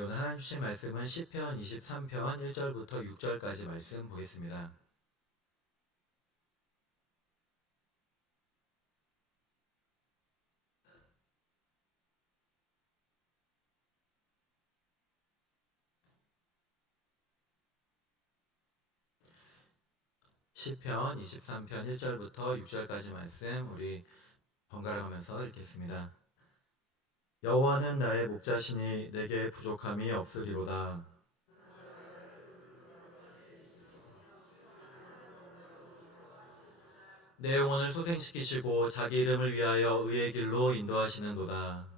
네, 오늘 하나님 주신 말씀은 시편 23편 1절부터 6절까지 말씀 보겠습니다. 시편 23편 1절부터 6절까지 말씀 우리 번갈아 가면서 읽겠습니다. 여호와는 나의 목자시니 내게 부족함이 없으리로다. 내 영혼을 소생시키시고 자기 이름을 위하여 의의 길로 인도하시는도다.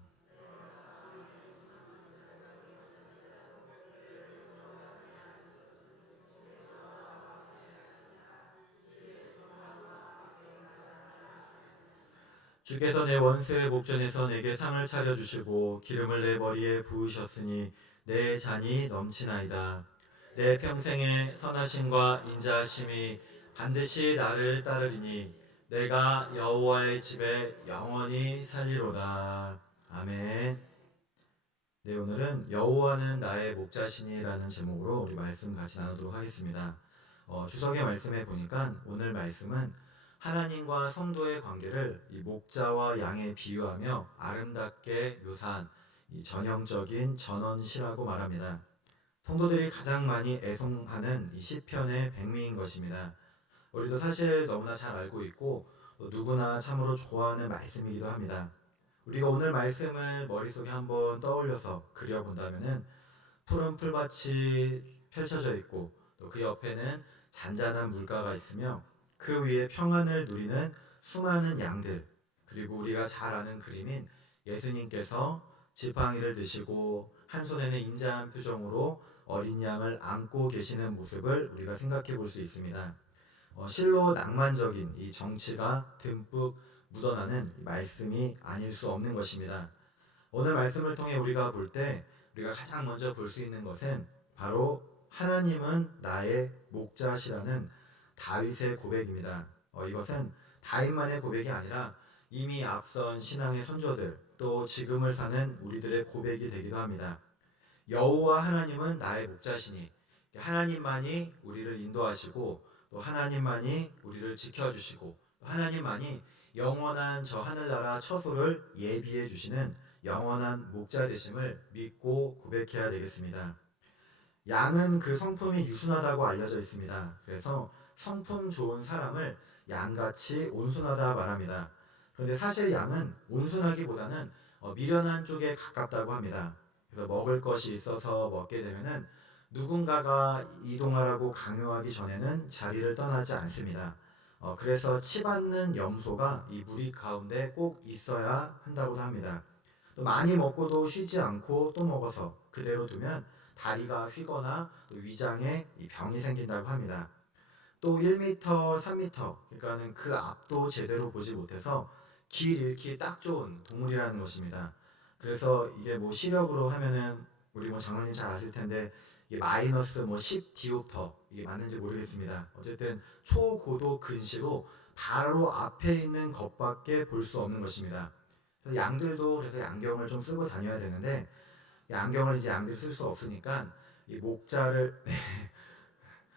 주께서 내 원수의 목전에서 내게 상을 차려주시고 기름을 내 머리에 부으셨으니 내 잔이 넘치나이다. 내 평생의 선하심과 인자하심이 반드시 나를 따르리니 내가 여호와의 집에 영원히 살리로다. 아멘. 네, 오늘은 여호와는 나의 목자시니라는 제목으로 우리 말씀 같이 나누도록 하겠습니다. 주석의 말씀에 보니까 오늘 말씀은 하나님과 성도의 관계를 이 목자와 양에 비유하며 아름답게 묘사한 이 전형적인 전언시라고 말합니다. 성도들이 가장 많이 애송하는 이 시편의 백미인 것입니다. 우리도 사실 너무나 잘 알고 있고 누구나 참으로 좋아하는 말씀이기도 합니다. 우리가 오늘 말씀을 머릿속에 한번 떠올려서 그려본다면은 푸른 풀밭이 펼쳐져 있고 또 그 옆에는 잔잔한 물가가 있으며 그 위에 평안을 누리는 수많은 양들, 그리고 우리가 잘 아는 그림인 예수님께서 지팡이를 드시고 한 손에는 인자한 표정으로 어린 양을 안고 계시는 모습을 우리가 생각해 볼 수 있습니다. 실로 낭만적인 이 정치가 듬뿍 묻어나는 말씀이 아닐 수 없는 것입니다. 오늘 말씀을 통해 우리가 볼 때 우리가 가장 먼저 볼 수 있는 것은 바로 하나님은 나의 목자시라는 다윗의 고백입니다. 이것은 다윗만의 고백이 아니라 이미 앞선 신앙의 선조들 또 지금을 사는 우리들의 고백이 되기도 합니다. 여호와 하나님은 나의 목자시니 하나님만이 우리를 인도하시고 또 하나님만이 우리를 지켜주시고 하나님만이 영원한 저 하늘나라 처소를 예비해 주시는 영원한 목자 되심을 믿고 고백해야 되겠습니다. 양은 그 성품이 유순하다고 알려져 있습니다. 그래서 성품 좋은 사람을 양같이 온순하다 말합니다. 그런데 사실 양은 온순하기보다는 미련한 쪽에 가깝다고 합니다. 그래서 먹을 것이 있어서 먹게 되면은 누군가가 이동하라고 강요하기 전에는 자리를 떠나지 않습니다. 그래서 치받는 염소가 이 무리 가운데 꼭 있어야 한다고도 합니다. 또 많이 먹고도 쉬지 않고 또 먹어서 그대로 두면 다리가 휘거나 또 위장에 병이 생긴다고 합니다. 또 1m, 3m, 그러니까는 그 앞도 제대로 보지 못해서 길 잃기 딱 좋은 동물이라는 것입니다. 그래서 이게 뭐 시력으로 하면은 우리 뭐 장로님 잘 아실 텐데 이게 마이너스 뭐 10 디옵터 이게 맞는지 모르겠습니다. 어쨌든 초고도 근시로 바로 앞에 있는 것밖에 볼 수 없는 것입니다. 그래서 양들도 그래서 양경을 좀 쓰고 다녀야 되는데 안경을 이제 양들이 쓸 수 없으니까 이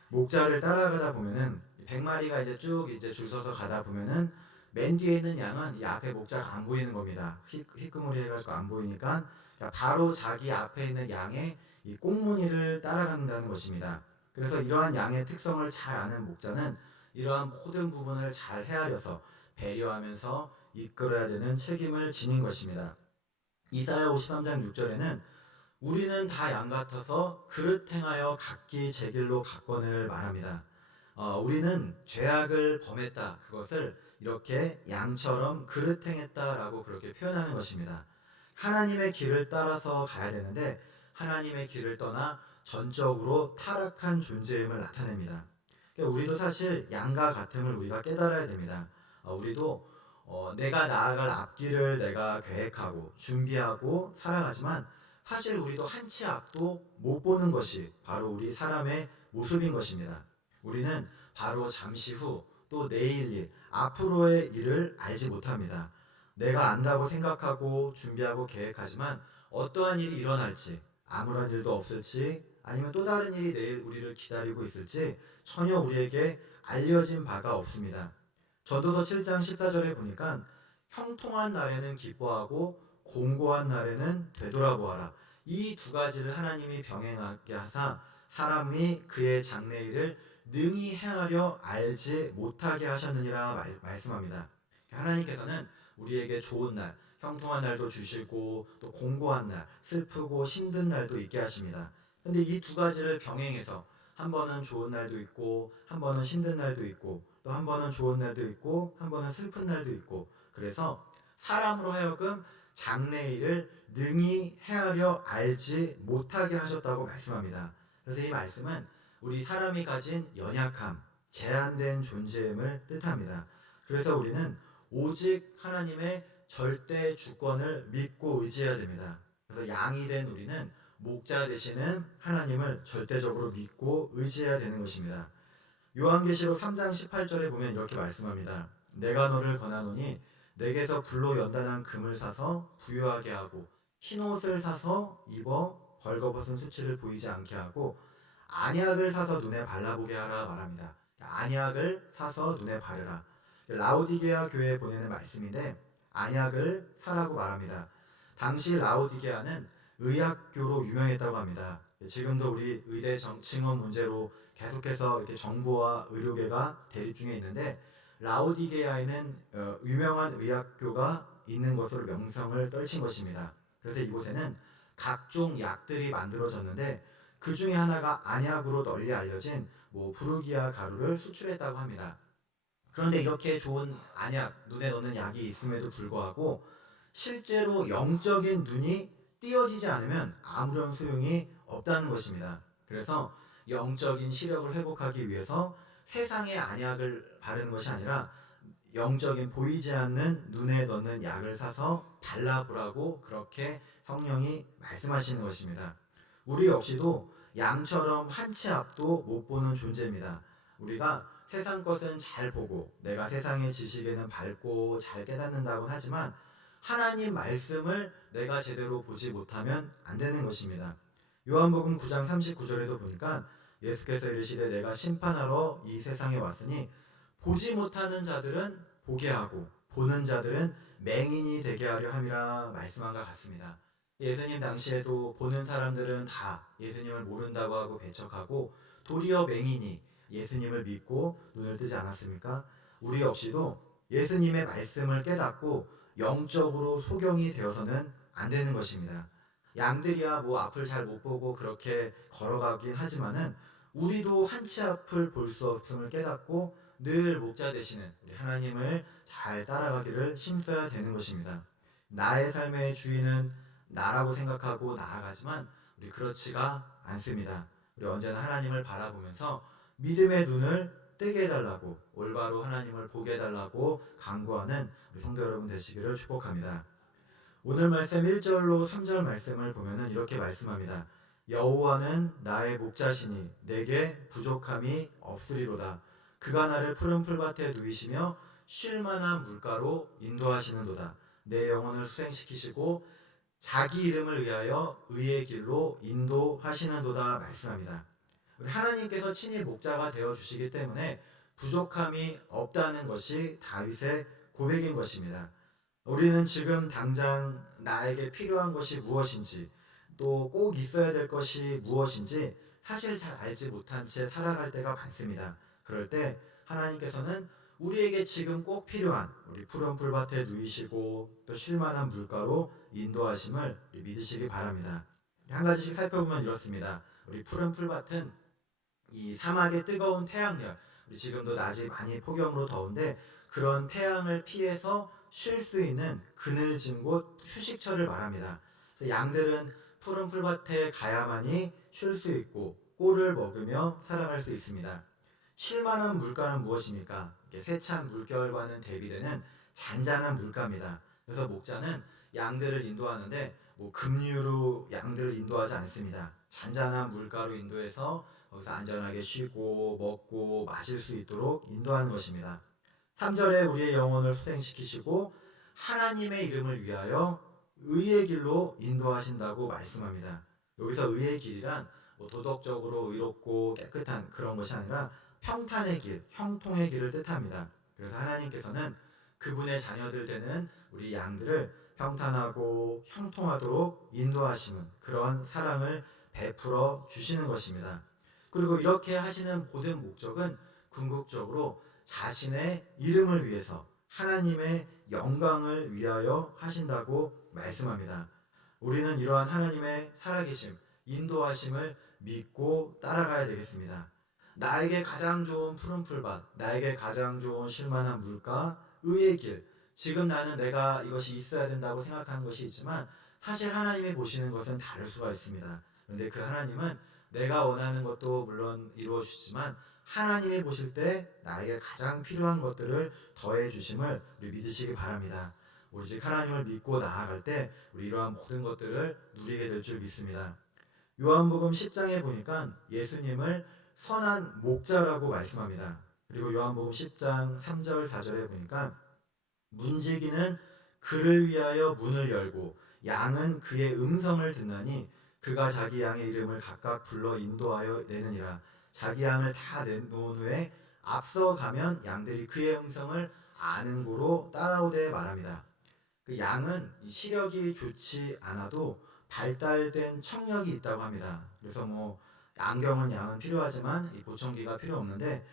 목자를 따라가다 보면은 100마리가 이제 쭉 이제 줄 서서 가다 보면은 맨 뒤에 있는 양은 이 앞에 목자가 안 보이는 겁니다. 휘끄무리 해가지고 안 보이니까 바로 자기 앞에 있는 양의 이 꽁무니를 따라간다는 것입니다. 그래서 이러한 양의 특성을 잘 아는 목자는 이러한 모든 부분을 잘 헤아려서 배려하면서 이끌어야 되는 책임을 지닌 것입니다. 이사야 53장 6절에는 우리는 다 양 같아서 그릇 행하여 각기 제 길로 갔거늘 말합니다. 우리는 죄악을 범했다. 그것을 이렇게 양처럼 그릇 행했다라고 그렇게 표현하는 것입니다. 하나님의 길을 따라서 가야 되는데 하나님의 길을 떠나 전적으로 타락한 존재임을 나타냅니다. 그러니까 우리도 사실 양과 같음을 우리가 깨달아야 됩니다. 우리도 내가 나아갈 앞길을 내가 계획하고 준비하고 살아가지만 사실 우리도 한 치 앞도 못 보는 것이 바로 우리 사람의 모습인 것입니다. 우리는 바로 잠시 후 또 내일 일, 앞으로의 일을 알지 못합니다. 내가 안다고 생각하고 준비하고 계획하지만 어떠한 일이 일어날지 아무런 일도 없을지 아니면 또 다른 일이 내일 우리를 기다리고 있을지 전혀 우리에게 알려진 바가 없습니다. 전도서 7장 14절에 보니까 형통한 날에는 기뻐하고 공고한 날에는 되돌아보아라. 이 두 가지를 하나님이 병행하게 하사 사람이 그의 장래일을 능히 행하려 알지 못하게 하셨느니라 말씀합니다. 하나님께서는 우리에게 좋은 날, 형통한 날도 주시고 또 공고한 날, 슬프고 힘든 날도 있게 하십니다. 근데 이 두 가지를 병행해서 한 번은 좋은 날도 있고 한 번은 힘든 날도 있고 또 한 번은 좋은 날도 있고 한 번은 슬픈 날도 있고, 그래서 사람으로 하여금 장래일을 능히 헤아려 알지 못하게 하셨다고 말씀합니다. 그래서 이 말씀은 우리 사람이 가진 연약함, 제한된 존재임을 뜻합니다. 그래서 우리는 오직 하나님의 절대 주권을 믿고 의지해야 됩니다. 그래서 양이 된 우리는 목자 되시는 하나님을 절대적으로 믿고 의지해야 되는 것입니다. 요한계시록 3장 18절에 보면 이렇게 말씀합니다. 내가 너를 권하노니 내게서 불로 연단한 금을 사서 부유하게 하고 흰옷을 사서 입어 벌거벗은 수치를 보이지 않게 하고 안약을 사서 눈에 발라보게 하라 말합니다. 안약을 사서 눈에 바르라. 라오디게아 교회에 보내는 말씀인데 안약을 사라고 말합니다. 당시 라오디게아는 의학교로 유명했다고 합니다. 지금도 우리 의대 증원 문제로 계속해서 이렇게 정부와 의료계가 대립 중에 있는데 라오디게아에는 유명한 의학교가 있는 것으로 명성을 떨친 것입니다. 그래서 이곳에는 각종 약들이 만들어졌는데 그 중에 하나가 안약으로 널리 알려진 부르기아 가루를 수출했다고 합니다. 그런데 이렇게 좋은 안약, 눈에 넣는 약이 있음에도 불구하고 실제로 영적인 눈이 띄어지지 않으면 아무런 소용이 없다는 것입니다. 그래서 영적인 시력을 회복하기 위해서 세상의 안약을 바르는 것이 아니라 영적인 보이지 않는 눈에 넣는 약을 사서 발라보라고 그렇게 성령이 말씀하시는 것입니다. 우리 역시도 양처럼 한 치 앞도 못 보는 존재입니다. 우리가 세상 것은 잘 보고 내가 세상의 지식에는 밝고 잘 깨닫는다고 하지만 하나님 말씀을 내가 제대로 보지 못하면 안 되는 것입니다. 요한복음 9장 39절에도 보니까 예수께서 이르시되 내가 심판하러 이 세상에 왔으니 보지 못하는 자들은 보게 하고 보는 자들은 맹인이 되게 하려 함이라 말씀한 것 같습니다. 예수님 당시에도 보는 사람들은 다 예수님을 모른다고 하고 배척하고 도리어 맹인이 예수님을 믿고 눈을 뜨지 않았습니까? 우리 역시도 예수님의 말씀을 깨닫고 영적으로 소경이 되어서는 안 되는 것입니다. 양들이야 앞을 잘 못 보고 그렇게 걸어가긴 하지만은 우리도 한 치 앞을 볼 수 없음을 깨닫고 늘 목자 되시는 우리 하나님을 잘 따라가기를 힘써야 되는 것입니다. 나의 삶의 주인은 나라고 생각하고 나아가지만 우리 그렇지가 않습니다. 우리 언제나 하나님을 바라보면서 믿음의 눈을 뜨게 해달라고, 올바로 하나님을 보게 해달라고 간구하는 우리 성도 여러분 되시기를 축복합니다. 오늘 말씀 1절로 3절 말씀을 보면은 이렇게 말씀합니다. 여호와는 나의 목자시니 내게 부족함이 없으리로다. 그가 나를 푸른 풀밭에 누이시며 쉴 만한 물가로 인도하시는도다. 내 영혼을 수행시키시고 자기 이름을 위하여 의의 길로 인도하시는도다 말씀합니다. 우리 하나님께서 친히 목자가 되어 주시기 때문에 부족함이 없다는 것이 다윗의 고백인 것입니다. 우리는 지금 당장 나에게 필요한 것이 무엇인지 또 꼭 있어야 될 것이 무엇인지 사실 잘 알지 못한 채 살아갈 때가 많습니다. 그럴 때 하나님께서는 우리에게 지금 꼭 필요한 우리 푸른 풀밭에 누이시고 또 쉴만한 물가로 인도하심을 믿으시기 바랍니다. 한 가지씩 살펴보면 이렇습니다. 우리 푸른 풀밭은 이 사막의 뜨거운 태양열, 우리 지금도 낮이 많이 폭염으로 더운데 그런 태양을 피해서 쉴 수 있는 그늘진 곳 휴식처를 말합니다. 양들은 푸른 풀밭에 가야만이 쉴 수 있고 꿀을 먹으며 살아갈 수 있습니다. 쉴만한 물가는 무엇입니까? 세찬 물결과는 대비되는 잔잔한 물가입니다. 그래서 목자는 양들을 인도하는데 급류로 양들을 인도하지 않습니다. 잔잔한 물가로 인도해서 거기서 안전하게 쉬고 먹고 마실 수 있도록 인도하는 것입니다. 3절에 우리의 영혼을 수행시키시고 하나님의 이름을 위하여 의의 길로 인도하신다고 말씀합니다. 여기서 의의 길이란 뭐 도덕적으로 의롭고 깨끗한 그런 것이 아니라 평탄의 길, 형통의 길을 뜻합니다. 그래서 하나님께서는 그분의 자녀들 되는 우리 양들을 평탄하고 형통하도록 인도하시는 그런 사랑을 베풀어 주시는 것입니다. 그리고 이렇게 하시는 모든 목적은 궁극적으로 자신의 이름을 위해서 하나님의 영광을 위하여 하신다고 말씀합니다. 우리는 이러한 하나님의 살아계심, 인도하심을 믿고 따라가야 되겠습니다. 나에게 가장 좋은 푸른 풀밭, 나에게 가장 좋은 쉴만한 물가, 의의 길. 지금 나는 내가 이것이 있어야 된다고 생각하는 것이 있지만 사실 하나님이 보시는 것은 다를 수가 있습니다. 그런데 그 하나님은 내가 원하는 것도 물론 이루어 주시지만 하나님이 보실 때 나에게 가장 필요한 것들을 더해 주심을 우리 믿으시기 바랍니다. 오직 하나님을 믿고 나아갈 때 우리 이러한 모든 것들을 누리게 될 줄 믿습니다. 요한복음 10장에 보니까 예수님을 선한 목자라고 말씀합니다. 그리고 요한복음 10장 3절 4절에 보니까 문지기는 그를 위하여 문을 열고 양은 그의 음성을 듣나니 그가 자기 양의 이름을 각각 불러 인도하여 내느니라. 자기 양을 다 내놓은 후에 앞서 가면 양들이 그의 음성을 아는 고로 따라오되 말합니다. 그 양은 시력이 좋지 않아도 발달된 청력이 있다고 합니다. 그래서 뭐 안경은 양은 필요하지만 이 보청기가 필요 없는데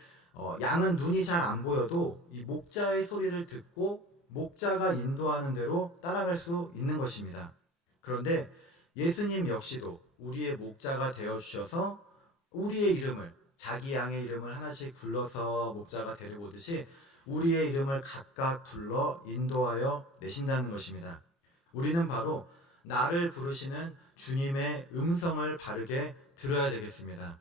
양은 눈이 잘 안 보여도 이 목자의 소리를 듣고 목자가 인도하는 대로 따라갈 수 있는 것입니다. 그런데 예수님 역시도 우리의 목자가 되어 주셔서 우리의 이름을 자기 양의 이름을 하나씩 불러서 목자가 데려오듯이 우리의 이름을 각각 불러 인도하여 내신다는 것입니다. 우리는 바로 나를 부르시는 주님의 음성을 바르게 들어야 되겠습니다.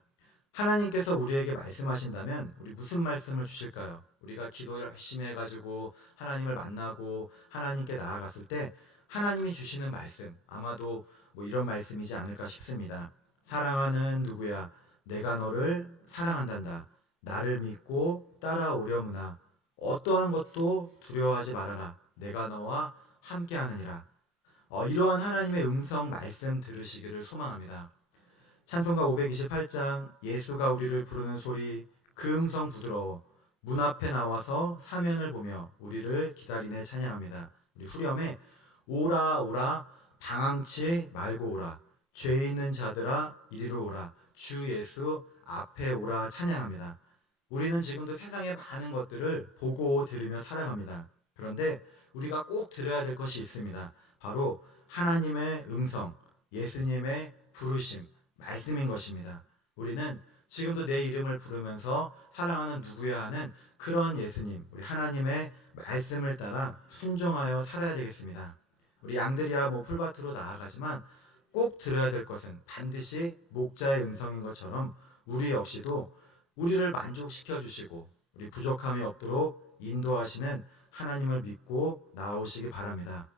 하나님께서 우리에게 말씀하신다면 우리 무슨 말씀을 주실까요? 우리가 기도 열심히 해가지고 하나님을 만나고 하나님께 나아갔을 때 하나님이 주시는 말씀 아마도 뭐 이런 말씀이지 않을까 싶습니다. 사랑하는 누구야? 내가 너를 사랑한단다. 나를 믿고 따라오려무나 어떠한 것도 두려워하지 말아라. 내가 너와 함께하느니라. 이러한 하나님의 음성 말씀 들으시기를 소망합니다. 찬송가 528장 예수가 우리를 부르는 소리 그 음성 부드러워 문 앞에 나와서 사면을 보며 우리를 기다리네 찬양합니다. 우리 후렴에 오라 오라 방황치 말고 오라 죄 있는 자들아 이리로 오라 주 예수 앞에 오라 찬양합니다. 우리는 지금도 세상의 많은 것들을 보고 들으며 살아갑니다. 그런데 우리가 꼭 들어야 될 것이 있습니다. 바로 하나님의 음성, 예수님의 부르심, 말씀인 것입니다. 우리는 지금도 내 이름을 부르면서 사랑하는 누구야 하는 그런 예수님, 우리 하나님의 말씀을 따라 순종하여 살아야 되겠습니다. 우리 양들이야 뭐 풀밭으로 나아가지만 꼭 들어야 될 것은 반드시 목자의 음성인 것처럼 우리 역시도 우리를 만족시켜 주시고 우리 부족함이 없도록 인도하시는 하나님을 믿고 나오시기 바랍니다.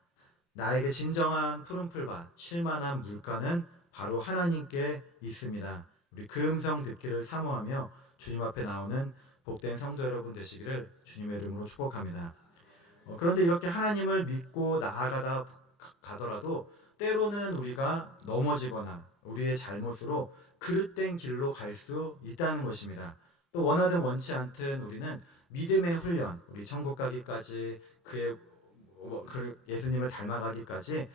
나에게 진정한 푸른 풀밭, 쉴만한 물가는 바로 하나님께 있습니다. 우리 그 음성 듣기를 사모하며 주님 앞에 나오는 복된 성도 여러분 되시기를 주님의 이름으로 축복합니다. 그런데 이렇게 하나님을 믿고 나아가다 가더라도 때로는 우리가 넘어지거나 우리의 잘못으로 그릇된 길로 갈 수 있다는 것입니다. 또 원하든 원치 않든 우리는 믿음의 훈련, 우리 천국 가기까지 그 예수님을 닮아가기까지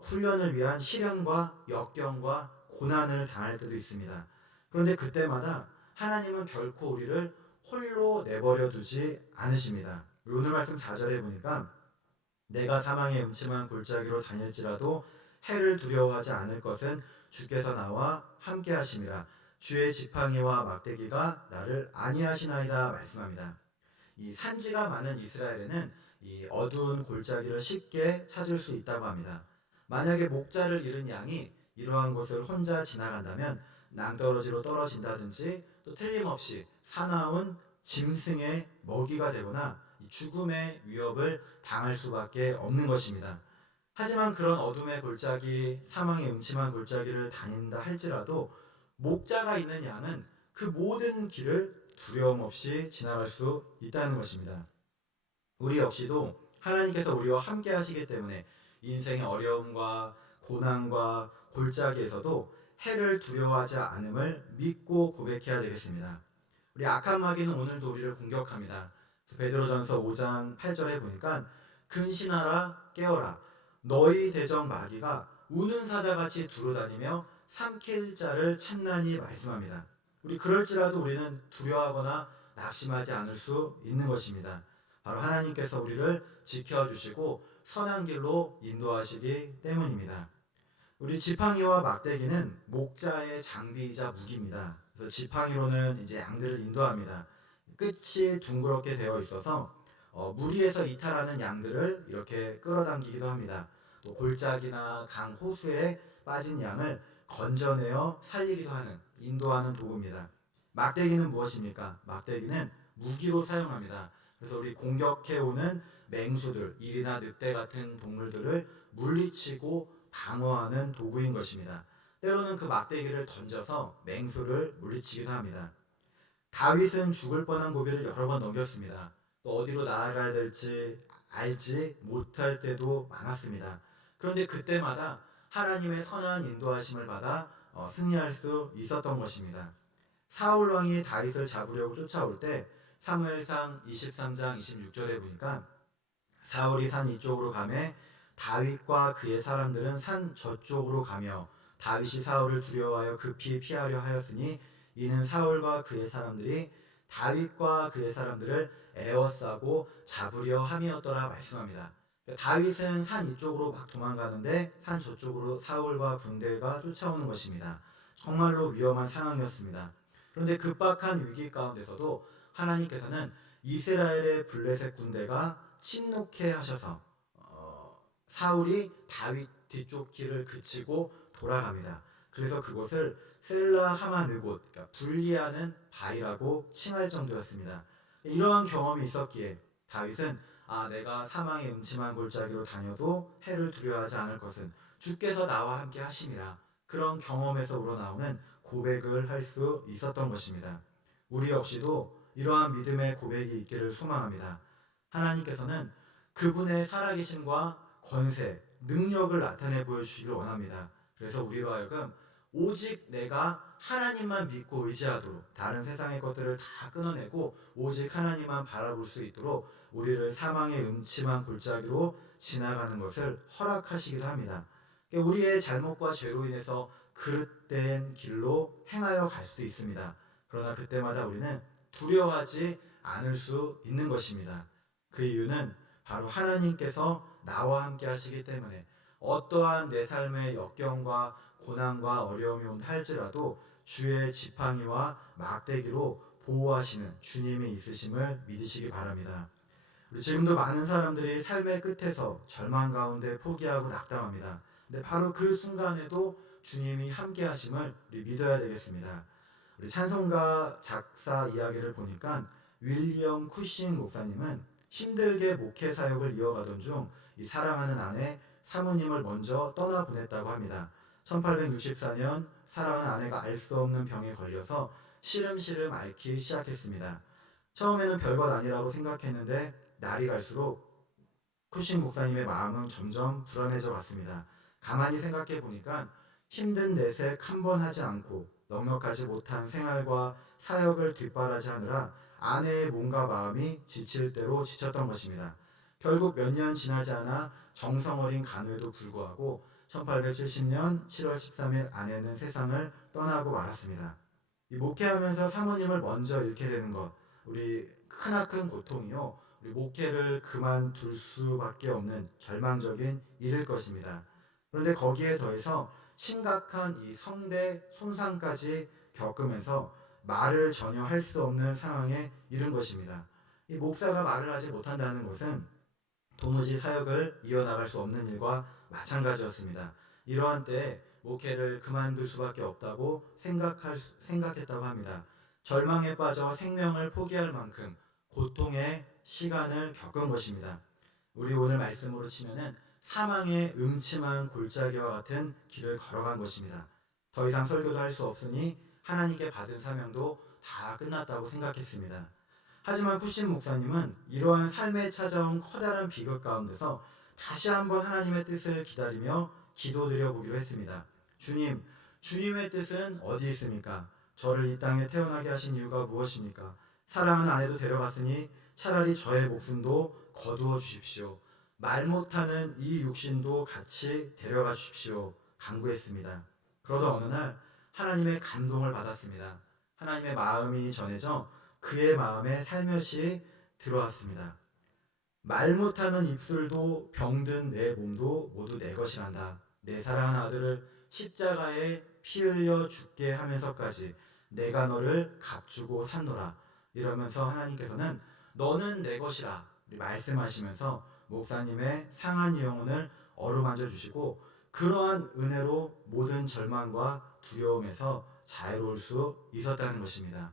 훈련을 위한 시련과 역경과 고난을 당할 때도 있습니다. 그런데 그때마다 하나님은 결코 우리를 홀로 내버려 두지 않으십니다. 오늘 말씀 4절에 보니까 내가 사망의 음침한 골짜기로 다닐지라도 해를 두려워하지 않을 것은 주께서 나와 함께 하심이라. 주의 지팡이와 막대기가 나를 안위하시나이다 말씀합니다. 이 산지가 많은 이스라엘에는 이 어두운 골짜기를 쉽게 찾을 수 있다고 합니다. 만약에 목자를 잃은 양이 이러한 곳을 혼자 지나간다면 낭떠러지로 떨어진다든지 또 틀림없이 사나운 짐승의 먹이가 되거나 죽음의 위협을 당할 수밖에 없는 것입니다. 하지만 그런 어둠의 골짜기, 사망의 음침한 골짜기를 다닌다 할지라도 목자가 있는 양은 그 모든 길을 두려움 없이 지나갈 수 있다는 것입니다. 우리 역시도 하나님께서 우리와 함께 하시기 때문에 인생의 어려움과 고난과 골짜기에서도 해를 두려워하지 않음을 믿고 고백해야 되겠습니다. 우리 악한 마귀는 오늘도 우리를 공격합니다. 베드로전서 5장 8절에 보니까 근신하라 깨어라 너희 대적 마귀가 우는 사자같이 두루다니며 삼킬 자를 찾나니 말씀합니다. 우리 그럴지라도 우리는 두려워하거나 낙심하지 않을 수 있는 것입니다. 바로 하나님께서 우리를 지켜주시고 선한 길로 인도하시기 때문입니다. 우리 지팡이와 막대기는 목자의 장비이자 무기입니다. 그래서 지팡이로는 이제 양들을 인도합니다. 끝이 둥그렇게 되어 있어서 무리에서 이탈하는 양들을 이렇게 끌어당기기도 합니다. 또 골짜기나 강 호수에 빠진 양을 건져내어 살리기도 하는 인도하는 도구입니다. 막대기는 무엇입니까? 막대기는 무기로 사용합니다. 그래서 우리 공격해오는 맹수들, 일이나 늑대 같은 동물들을 물리치고 방어하는 도구인 것입니다. 때로는 그 막대기를 던져서 맹수를 물리치기도 합니다. 다윗은 죽을 뻔한 고비를 여러 번 넘겼습니다. 또 어디로 나아가야 될지 알지 못할 때도 많았습니다. 그런데 그때마다 하나님의 선한 인도하심을 받아 승리할 수 있었던 것입니다. 사울 왕이 다윗을 잡으려고 쫓아올 때 사무엘상 23장 26절에 보니까 사울이 산 이쪽으로 가매 다윗과 그의 사람들은 산 저쪽으로 가며 다윗이 사울을 두려워하여 급히 피하려 하였으니 이는 사울과 그의 사람들이 다윗과 그의 사람들을 에워싸고 잡으려 함이었더라 말씀합니다. 다윗은 산 이쪽으로 막 도망가는데 산 저쪽으로 사울과 군대가 쫓아오는 것입니다. 정말로 위험한 상황이었습니다. 그런데 급박한 위기 가운데서도 하나님께서는 이스라엘의 블레셋 군대가 침묵해 하셔서 사울이 다윗 뒤쪽 길을 그치고 돌아갑니다. 그래서 그곳을 셀라 하마느곳, 그러니까 분리하는 바위라고 칭할 정도였습니다. 이러한 경험이 있었기에 다윗은 내가 사망의 음침한 골짜기로 다녀도 해를 두려워하지 않을 것은 주께서 나와 함께 하심이라. 그런 경험에서 우러나오는 고백을 할 수 있었던 것입니다. 우리 역시도 이러한 믿음의 고백이 있기를 소망합니다. 하나님께서는 그분의 살아계심과 권세, 능력을 나타내 보여주시길 원합니다. 그래서 우리로 하여금 오직 내가 하나님만 믿고 의지하도록 다른 세상의 것들을 다 끊어내고 오직 하나님만 바라볼 수 있도록 우리를 사망의 음침한 골짜기로 지나가는 것을 허락하시기도 합니다. 우리의 잘못과 죄로 인해서 그릇된 길로 행하여 갈 수도 있습니다. 그러나 그때마다 우리는 두려워하지 않을 수 있는 것입니다. 그 이유는 바로 하나님께서 나와 함께 하시기 때문에 어떠한 내 삶의 역경과 고난과 어려움이 온다 할지라도 주의 지팡이와 막대기로 보호하시는 주님이 있으심을 믿으시기 바랍니다. 지금도 많은 사람들이 삶의 끝에서 절망 가운데 포기하고 낙담합니다. 근데 바로 그 순간에도 주님이 함께 하심을 우리 믿어야 되겠습니다. 우리 찬송가 작사 이야기를 보니까 윌리엄 쿠싱 목사님은 힘들게 목회 사역을 이어가던 중 이 사랑하는 아내 사모님을 먼저 떠나보냈다고 합니다. 1864년 사랑하는 아내가 알 수 없는 병에 걸려서 시름시름 앓기 시작했습니다. 처음에는 별것 아니라고 생각했는데 날이 갈수록 쿠싱 목사님의 마음은 점점 불안해져 갔습니다. 가만히 생각해 보니까 힘든 내색 한 번 하지 않고 넉넉하지 못한 생활과 사역을 뒷바라지하느라 아내의 몸과 마음이 지칠 대로 지쳤던 것입니다. 결국 몇 년 지나지 않아 정성 어린 간호에도 불구하고 1870년 7월 13일 아내는 세상을 떠나고 말았습니다. 이 목회하면서 사모님을 먼저 잃게 되는 것, 우리 크나큰 고통이요, 우리 목회를 그만둘 수밖에 없는 절망적인 일일 것입니다. 그런데 거기에 더해서 심각한 이 성대 손상까지 겪으면서 말을 전혀 할 수 없는 상황에 이른 것입니다. 이 목사가 말을 하지 못한다는 것은 도무지 사역을 이어나갈 수 없는 일과 마찬가지였습니다. 이러한 때에 목회를 그만둘 수밖에 없다고 생각했다고 합니다. 절망에 빠져 생명을 포기할 만큼 고통의 시간을 겪은 것입니다. 우리 오늘 말씀으로 치면은 사망의 음침한 골짜기와 같은 길을 걸어간 것입니다. 더 이상 설교도 할 수 없으니 하나님께 받은 사명도 다 끝났다고 생각했습니다. 하지만 쿠신 목사님은 이러한 삶에 찾아온 커다란 비극 가운데서 다시 한번 하나님의 뜻을 기다리며 기도드려 보기로 했습니다. 주님, 주님의 뜻은 어디 있습니까? 저를 이 땅에 태어나게 하신 이유가 무엇입니까? 사랑하는 아내도 데려갔으니 차라리 저의 목숨도 거두어 주십시오. 말 못하는 이 육신도 같이 데려가 주십시오. 간구했습니다. 그러던 어느 날 하나님의 감동을 받았습니다. 하나님의 마음이 전해져 그의 마음에 살며시 들어왔습니다. 말 못하는 입술도 병든 내 몸도 모두 내 것이란다. 내 사랑하는 아들을 십자가에 피 흘려 죽게 하면서까지 내가 너를 값주고 산노라. 이러면서 하나님께서는 너는 내 것이라 말씀하시면서 목사님의 상한 영혼을 어루만져 주시고 그러한 은혜로 모든 절망과 두려움에서 자유로울 수 있었다는 것입니다.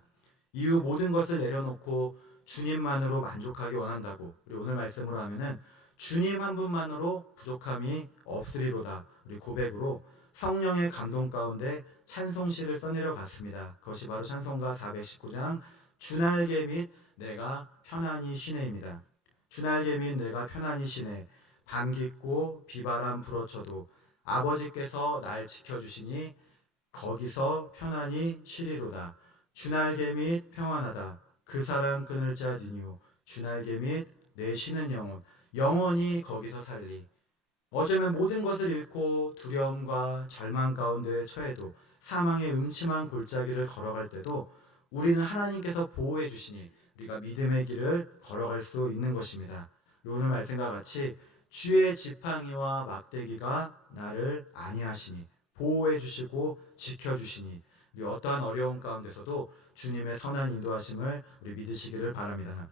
이후 모든 것을 내려놓고 주님만으로 만족하기 원한다고 우리 오늘 말씀으로 하면은 주님 한 분만으로 부족함이 없으리로다 우리 고백으로 성령의 감동 가운데 찬송시를 써내려 갔습니다. 그것이 바로 찬송가 419장 주날개 및 내가 편안히 쉬네입니다. 주날개 및 내가 편안히 쉬네 밤 깊고 비바람 불어쳐도 아버지께서 날 지켜주시니 거기서 편안히 쉬리로다. 주날개 및 평안하다. 그 사랑 끊을 자 니뇨. 주날개 및 내 쉬는 영혼. 영원히 거기서 살리. 어쩌면 모든 것을 잃고 두려움과 절망 가운데 처해도 사망의 음침한 골짜기를 걸어갈 때도 우리는 하나님께서 보호해 주시니 우리가 믿음의 길을 걸어갈 수 있는 것입니다. 오늘 말씀과 같이 주의 지팡이와 막대기가 나를 안위하시니 보호해 주시고 지켜 주시니 우리 어떠한 어려움 가운데서도 주님의 선한 인도하심을 우리 믿으시기를 바랍니다.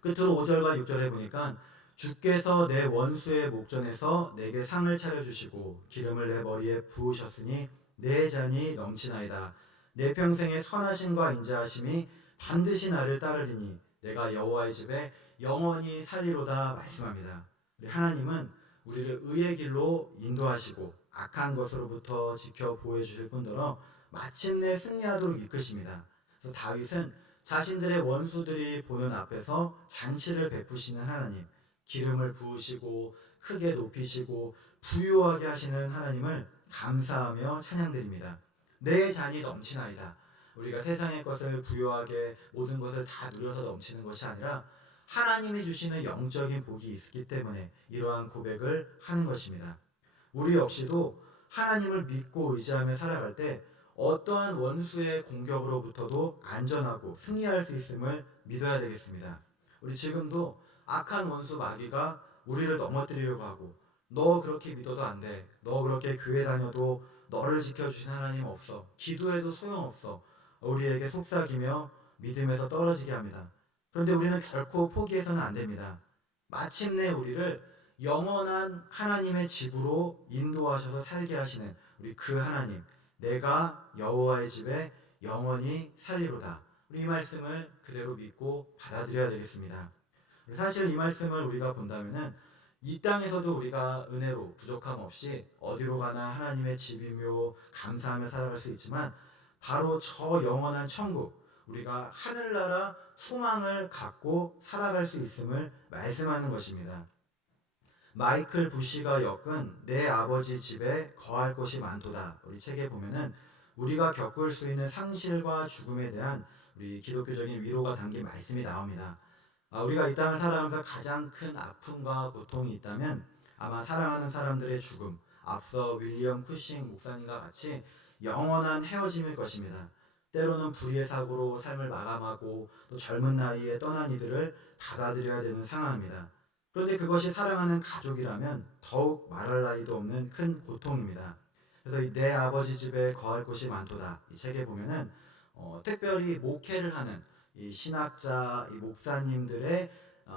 끝으로 5절과 6절에 보니까 주께서 내 원수의 목전에서 내게 상을 차려주시고 기름을 내 머리에 부으셨으니 내 잔이 넘치나이다. 내 평생의 선하심과 인자하심이 반드시 나를 따르리니 내가 여호와의 집에 영원히 살리로다 말씀합니다. 우리 하나님은 우리를 의의 길로 인도하시고 악한 것으로부터 지켜 보호해 주실 뿐더러 마침내 승리하도록 이끄십니다. 그래서 다윗은 자신들의 원수들이 보는 앞에서 잔치를 베푸시는 하나님, 기름을 부으시고 크게 높이시고 부유하게 하시는 하나님을 감사하며 찬양드립니다. 내 잔이 넘치나이다. 우리가 세상의 것을 부유하게 모든 것을 다 누려서 넘치는 것이 아니라 하나님이 주시는 영적인 복이 있기 때문에 이러한 고백을 하는 것입니다. 우리 역시도 하나님을 믿고 의지하며 살아갈 때 어떠한 원수의 공격으로부터도 안전하고 승리할 수 있음을 믿어야 되겠습니다. 우리 지금도 악한 원수 마귀가 우리를 넘어뜨리려고 하고 너 그렇게 믿어도 안 돼. 너 그렇게 교회 다녀도 너를 지켜주신 하나님 없어. 기도해도 소용없어. 우리에게 속삭이며 믿음에서 떨어지게 합니다. 그런데 우리는 결코 포기해서는 안 됩니다. 마침내 우리를 영원한 하나님의 집으로 인도하셔서 살게 하시는 우리 그 하나님, 내가 여호와의 집에 영원히 살리로다. 우리 이 말씀을 그대로 믿고 받아들여야 되겠습니다. 사실 이 말씀을 우리가 본다면은 이 땅에서도 우리가 은혜로 부족함 없이 어디로 가나 하나님의 집이며 감사하며 살아갈 수 있지만 바로 저 영원한 천국, 우리가 하늘나라 소망을 갖고 살아갈 수 있음을 말씀하는 것입니다. 마이클 부시가 엮은 내 아버지 집에 거할 곳이 많도다. 우리 책에 보면은 우리가 겪을 수 있는 상실과 죽음에 대한 우리 기독교적인 위로가 담긴 말씀이 나옵니다. 우리가 이 땅을 살아가면서 가장 큰 아픔과 고통이 있다면 아마 사랑하는 사람들의 죽음, 앞서 윌리엄 쿠싱 목사님과 같이 영원한 헤어짐일 것입니다. 때로는 불의의 사고로 삶을 마감하고 또 젊은 나이에 떠난 이들을 받아들여야 되는 상황입니다. 그런데 그것이 사랑하는 가족이라면 더욱 말할 나위도 없는 큰 고통입니다. 그래서 내 아버지 집에 거할 곳이 많도다. 이 책에 보면은 특별히 목회를 하는 이 신학자, 이 목사님들의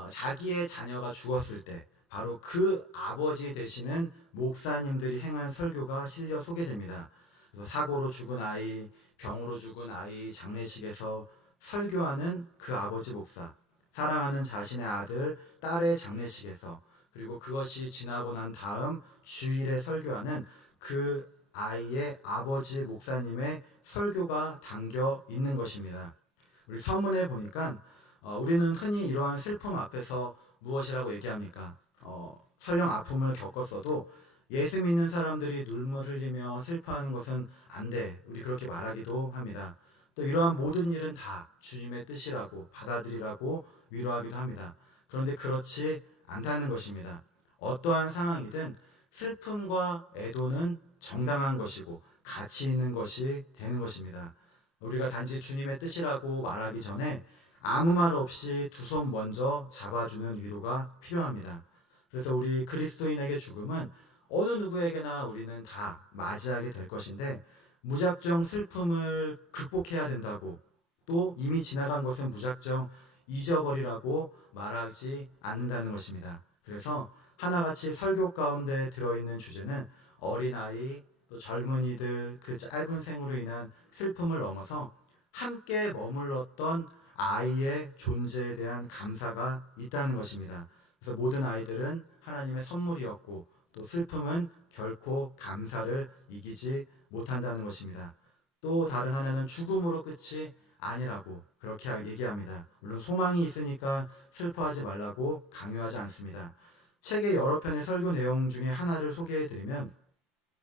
자기의 자녀가 죽었을 때 바로 그 아버지 되시는 목사님들이 행한 설교가 실려 소개됩니다. 그래서 사고로 죽은 아이, 병으로 죽은 아이 장례식에서 설교하는 그 아버지 목사, 사랑하는 자신의 아들, 딸의 장례식에서, 그리고 그것이 지나고 난 다음 주일에 설교하는 그 아이의 아버지 목사님의 설교가 담겨 있는 것입니다. 우리 서문에 보니까 우리는 흔히 이러한 슬픔 앞에서 무엇이라고 얘기합니까? 설령 아픔을 겪었어도 예수 믿는 사람들이 눈물 흘리며 슬퍼하는 것은 안 돼. 우리 그렇게 말하기도 합니다. 또 이러한 모든 일은 다 주님의 뜻이라고 받아들이라고 위로하기도 합니다. 그런데 그렇지 않다는 것입니다. 어떠한 상황이든 슬픔과 애도는 정당한 것이고 가치 있는 것이 되는 것입니다. 우리가 단지 주님의 뜻이라고 말하기 전에 아무 말 없이 두 손 먼저 잡아주는 위로가 필요합니다. 그래서 우리 그리스도인에게 죽음은 어느 누구에게나 우리는 다 맞이하게 될 것인데 무작정 슬픔을 극복해야 된다고 또 이미 지나간 것은 무작정 잊어버리라고 말하지 않는다는 것입니다. 그래서 하나같이 설교 가운데 들어있는 주제는 어린아이 또 젊은이들 그 짧은 생으로 인한 슬픔을 넘어서 함께 머물렀던 아이의 존재에 대한 감사가 있다는 것입니다. 그래서 모든 아이들은 하나님의 선물이었고 또 슬픔은 결코 감사를 이기지 못한다는 것입니다. 또 다른 하나는 죽음으로 끝이 아니라고 그렇게 얘기합니다. 물론 소망이 있으니까 슬퍼하지 말라고 강요하지 않습니다. 책의 여러 편의 설교 내용 중에 하나를 소개해드리면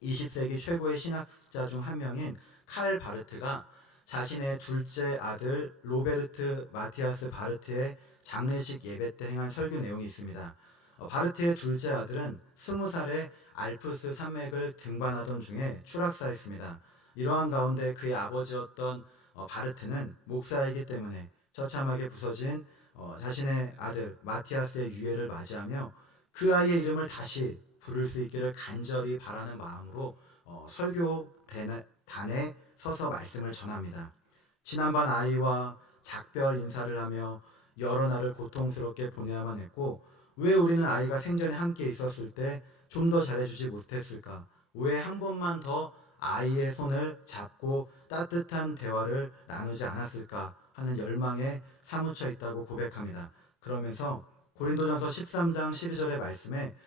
20세기 최고의 신학자 중 한 명인 칼 바르트가 자신의 둘째 아들 로베르트 마티아스 바르트의 장례식 예배 때 행한 설교 내용이 있습니다. 바르트의 둘째 아들은 20살에 알프스 산맥을 등반하던 중에 추락사했습니다. 이러한 가운데 그의 아버지였던 바르트는 목사이기 때문에 처참하게 부서진 자신의 아들 마티아스의 유해를 맞이하며 그 아이의 이름을 다시 부를 수 있기를 간절히 바라는 마음으로 설교단에 서서 말씀을 전합니다. 지난번 아이와 작별 인사를 하며 여러 날을 고통스럽게 보내야만 했고 왜 우리는 아이가 생전에 함께 있었을 때 좀 더 잘해주지 못했을까? 왜 한 번만 더 아이의 손을 잡고 따뜻한 대화를 나누지 않았을까 하는 열망에 사무쳐 있다고 고백합니다. 그러면서 고린도전서 13장 12절의 말씀에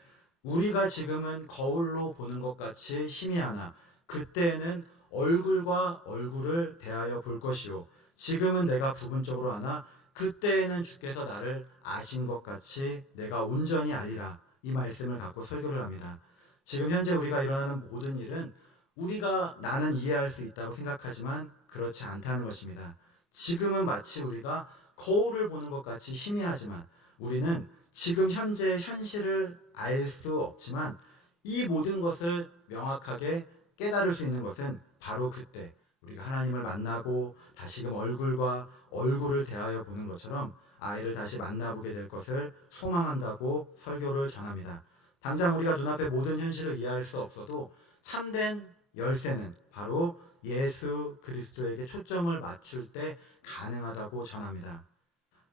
우리가 지금은 거울로 보는 것 같이 희미하나 그때에는 얼굴과 얼굴을 대하여 볼 것이요 지금은 내가 부분적으로 하나 그때에는 주께서 나를 아신 것 같이 내가 온전히 알리라 이 말씀을 갖고 설교를 합니다. 지금 현재 우리가 일어나는 모든 일은 우리가 나는 이해할 수 있다고 생각하지만 그렇지 않다는 것입니다. 지금은 마치 우리가 거울을 보는 것 같이 희미하지만 우리는 지금 현재 현실을 알 수 없지만 이 모든 것을 명확하게 깨달을 수 있는 것은 바로 그때 우리가 하나님을 만나고 다시금 얼굴과 얼굴을 대하여 보는 것처럼 아이를 다시 만나보게 될 것을 소망한다고 설교를 전합니다. 당장 우리가 눈앞의 모든 현실을 이해할 수 없어도 참된 열쇠는 바로 예수 그리스도에게 초점을 맞출 때 가능하다고 전합니다.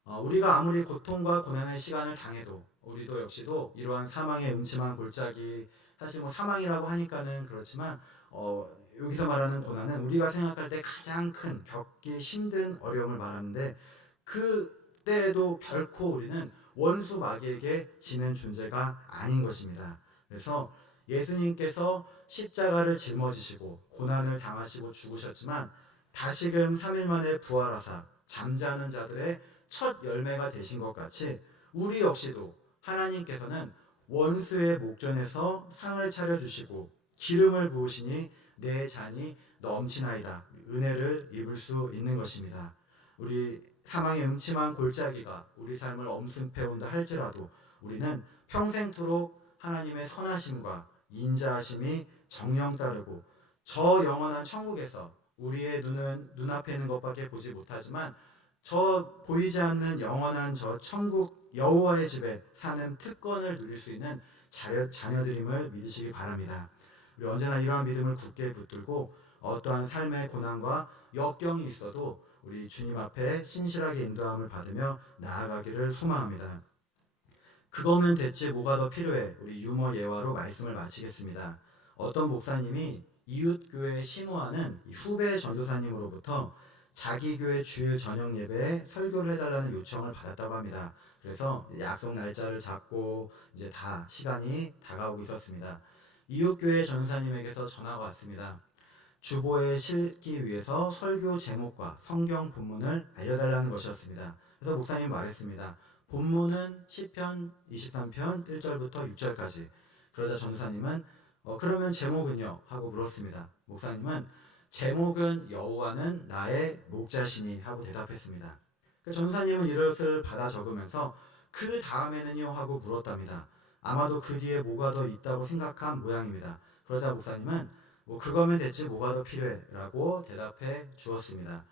우리가 아무리 고통과 고난의 시간을 당해도 우리도 역시도 이러한 사망의 음침한 골짜기 사실 사망이라고 하니까는 그렇지만 여기서 말하는 고난은 우리가 생각할 때 가장 큰 겪기 힘든 어려움을 말하는데 그때에도 결코 우리는 원수 마귀에게 지는 존재가 아닌 것입니다. 그래서 예수님께서 십자가를 짊어지시고 고난을 당하시고 죽으셨지만 다시금 3일 만에 부활하사 잠자는 자들의 첫 열매가 되신 것 같이 우리 역시도 하나님께서는 원수의 목전에서 상을 차려주시고 기름을 부으시니 내 잔이 넘치나이다. 은혜를 입을 수 있는 것입니다. 우리 사망의 음침한 골짜기가 우리 삶을 엄습해온다 할지라도 우리는 평생토록 하나님의 선하심과 인자하심이 정령 따르고 저 영원한 천국에서 우리의 눈은 눈앞에 있는 것밖에 보지 못하지만 저 보이지 않는 영원한 저 천국 여호와의 집에 사는 특권을 누릴 수 있는 자녀들임을 믿으시기 바랍니다. 우리 언제나 이러한 믿음을 굳게 붙들고 어떠한 삶의 고난과 역경이 있어도 우리 주님 앞에 신실하게 인도함을 받으며 나아가기를 소망합니다. 그거면 대체 뭐가 더 필요해? 우리 유머 예화로 말씀을 마치겠습니다. 어떤 목사님이 이웃교회 심호하는 후배 전도사님으로부터 자기 교회 주일 저녁 예배에 설교를 해달라는 요청을 받았다고 합니다. 그래서 약속 날짜를 잡고 이제 다 시간이 다가오고 있었습니다. 이웃교회 전도사님에게서 전화가 왔습니다. 주보에 실기 위해서 설교 제목과 성경 본문을 알려달라는 것이었습니다. 그래서 목사님이 말했습니다. 본문은 시편 23편 1절부터 6절까지. 그러자 전도사님은 그러면 제목은요? 하고 물었습니다. 목사님은 제목은 여호와는 나의 목자시니 하고 대답했습니다. 전사님은 이것을 받아 적으면서 그 다음에는요? 하고 물었답니다. 아마도 그 뒤에 뭐가 더 있다고 생각한 모양입니다. 그러자 목사님은 뭐 그거면 됐지 뭐가 더 필요해 라고 대답해 주었습니다.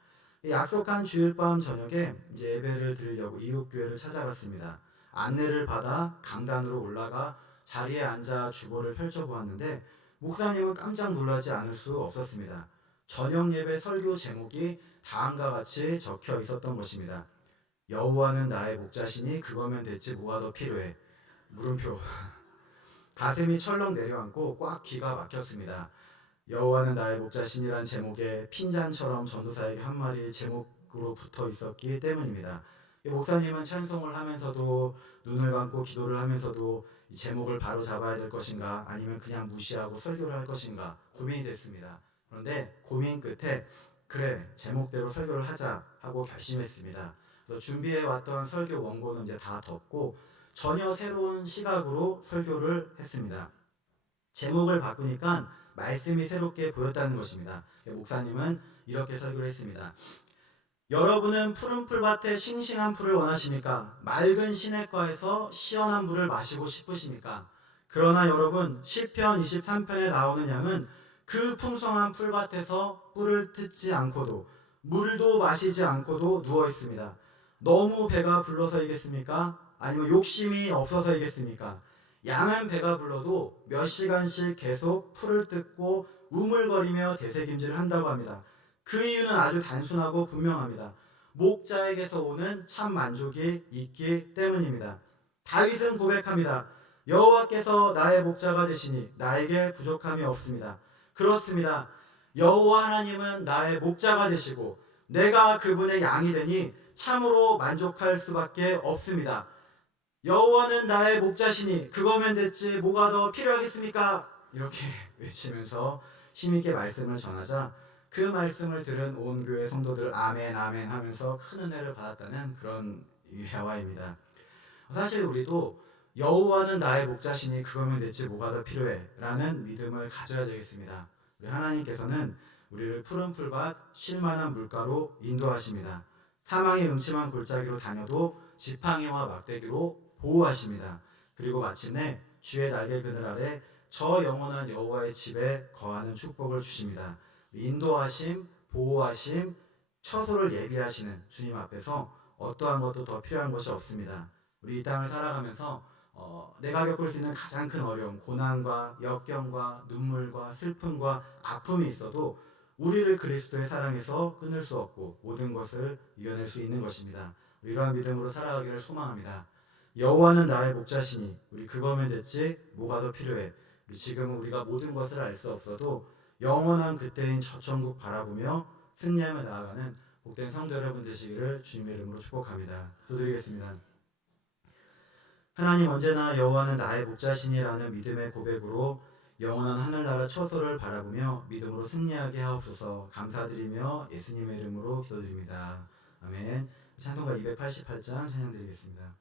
약속한 주일 밤 저녁에 이제 예배를 드리려고 이웃교회를 찾아갔습니다. 안내를 받아 강단으로 올라가 자리에 앉아 주보를 펼쳐보았는데 목사님은 깜짝 놀라지 않을 수 없었습니다. 저녁 예배 설교 제목이 다음과 같이 적혀 있었던 것입니다. 여호와는 나의 목자시니 그거면 됐지 뭐가 더 필요해. 물음표. 가슴이 철렁 내려앉고 꽉 귀가 막혔습니다. 여호와는 나의 목자신이란 제목에 핀잔처럼 전도사에게 한 말이 제목으로 붙어 있었기 때문입니다. 목사님은 찬송을 하면서도 눈을 감고 기도를 하면서도 이 제목을 바로 잡아야 될 것인가 아니면 그냥 무시하고 설교를 할 것인가 고민이 됐습니다. 그런데 고민 끝에 그래 제목대로 설교를 하자 하고 결심했습니다. 그래서 준비해 왔던 설교 원고는 이제 다 덮고 전혀 새로운 시각으로 설교를 했습니다. 제목을 바꾸니까 말씀이 새롭게 보였다는 것입니다. 목사님은 이렇게 설교를 했습니다. 여러분은 푸른 풀밭에 싱싱한 풀을 원하십니까? 맑은 시냇가에서 시원한 물을 마시고 싶으십니까? 그러나 여러분 시편 23편에 나오는 양은 그 풍성한 풀밭에서 뿔을 뜯지 않고도 물도 마시지 않고도 누워 있습니다. 너무 배가 불러서이겠습니까? 아니면 욕심이 없어서이겠습니까? 양은 배가 불러도 몇 시간씩 계속 풀을 뜯고 우물거리며 되새김질을 한다고 합니다. 그 이유는 아주 단순하고 분명합니다. 목자에게서 오는 참 만족이 있기 때문입니다. 다윗은 고백합니다. 여호와께서 나의 목자가 되시니 나에게 부족함이 없습니다. 그렇습니다. 여호와 하나님은 나의 목자가 되시고 내가 그분의 양이 되니 참으로 만족할 수밖에 없습니다. 여호와는 나의 목자시니 그거면 됐지 뭐가 더 필요하겠습니까? 이렇게 외치면서 힘있게 말씀을 전하자 그 말씀을 들은 온 교회 성도들 아멘 아멘 하면서 큰 은혜를 받았다는 그런 예화입니다. 사실 우리도 여호와는 나의 목자시니 그거면 됐지 뭐가 더 필요해 라는 믿음을 가져야 되겠습니다. 우리 하나님께서는 우리를 푸른 풀밭 쉴만한 물가로 인도하십니다. 사망의 음침한 골짜기로 다녀도 지팡이와 막대기로 보호하십니다. 그리고 마침내 주의 날개 그늘 아래 저 영원한 여호와의 집에 거하는 축복을 주십니다. 인도하심, 보호하심, 처소를 예비하시는 주님 앞에서 어떠한 것도 더 필요한 것이 없습니다. 우리 이 땅을 살아가면서 내가 겪을 수 있는 가장 큰 어려움, 고난과 역경과 눈물과 슬픔과 아픔이 있어도 우리를 그리스도의 사랑에서 끊을 수 없고 모든 것을 이겨낼 수 있는 것입니다. 이러한 믿음으로 살아가기를 소망합니다. 여호와는 나의 목자시니 우리 그거면 됐지 뭐가 더 필요해. 지금은 우리가 모든 것을 알 수 없어도 영원한 그때인 저 천국 바라보며 승리하며 나아가는 복된 성도 여러분 되시기를 주님의 이름으로 축복합니다. 기도드리겠습니다. 하나님 언제나 여호와는 나의 목자시니라는 믿음의 고백으로 영원한 하늘나라 처소를 바라보며 믿음으로 승리하게 하옵소서. 감사드리며 예수님의 이름으로 기도드립니다. 아멘. 찬송가 288장 찬양드리겠습니다.